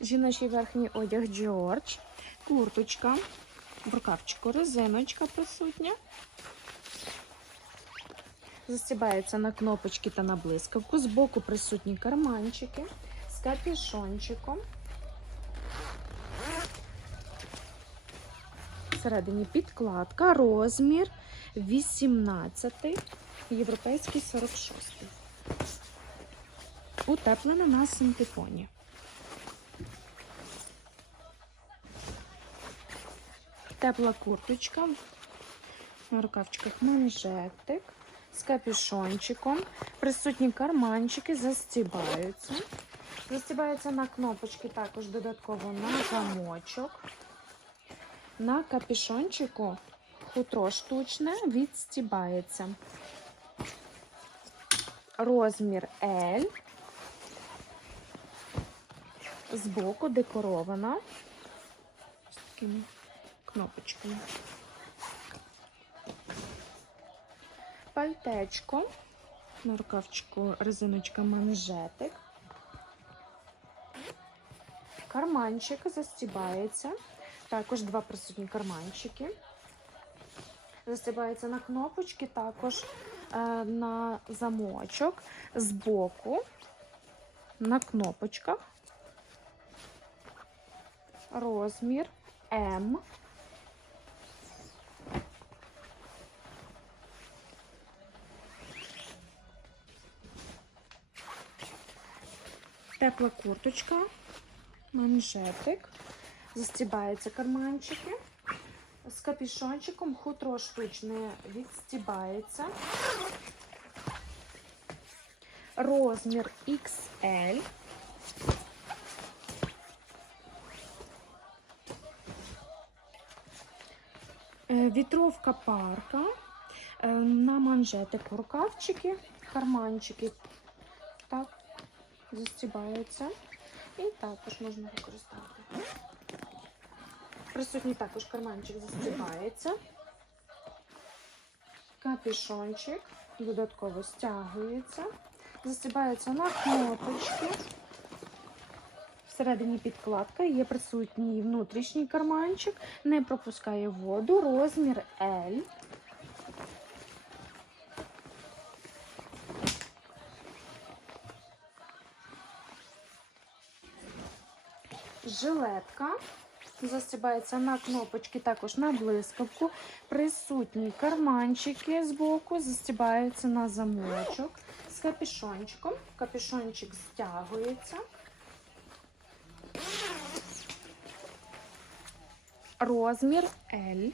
Жіночий верхній одяг George, курточка, в рукавчику резиночка присутня. Застібається на кнопочки та на блискавку. Збоку присутні карманчики з капюшончиком. Всередині підкладка, розмір 18, європейський 46. Утеплена на синтепоні. Тепла курточка, на рукавчиках манжетик з капюшончиком. Присутні карманчики застібаються. Застібаються на кнопочки також додатково на замочок. На капюшончику хутро штучне відстібається. Розмір L. Збоку декорована. З такими кнопочками. Пальтечко. На рукавчику резиночка манжетик. Карманчик застібається. Також два присутні карманчики. Застібається на кнопочки, також е, на замочок збоку, на кнопочках. Розмір М. Тепла курточка, манжетик, застібаються карманчики. З капюшончиком хутро штучне відстібається. Розмір XL. Е, Вітровка парка. Е, На манжетику рукавчики, карманчики. Так, застібаються. І також можна використати. Присутній також карманчик застібається. Капюшончик додатково стягується. Застібається на кнопочки. Всередині підкладка є присутній внутрішній карманчик, не пропускає воду, розмір L. Жилетка застібається на кнопочки, також на блискавку. Присутні карманчики з боку, застібаються на замочок з капюшончиком. Капюшончик стягується. Розмір L.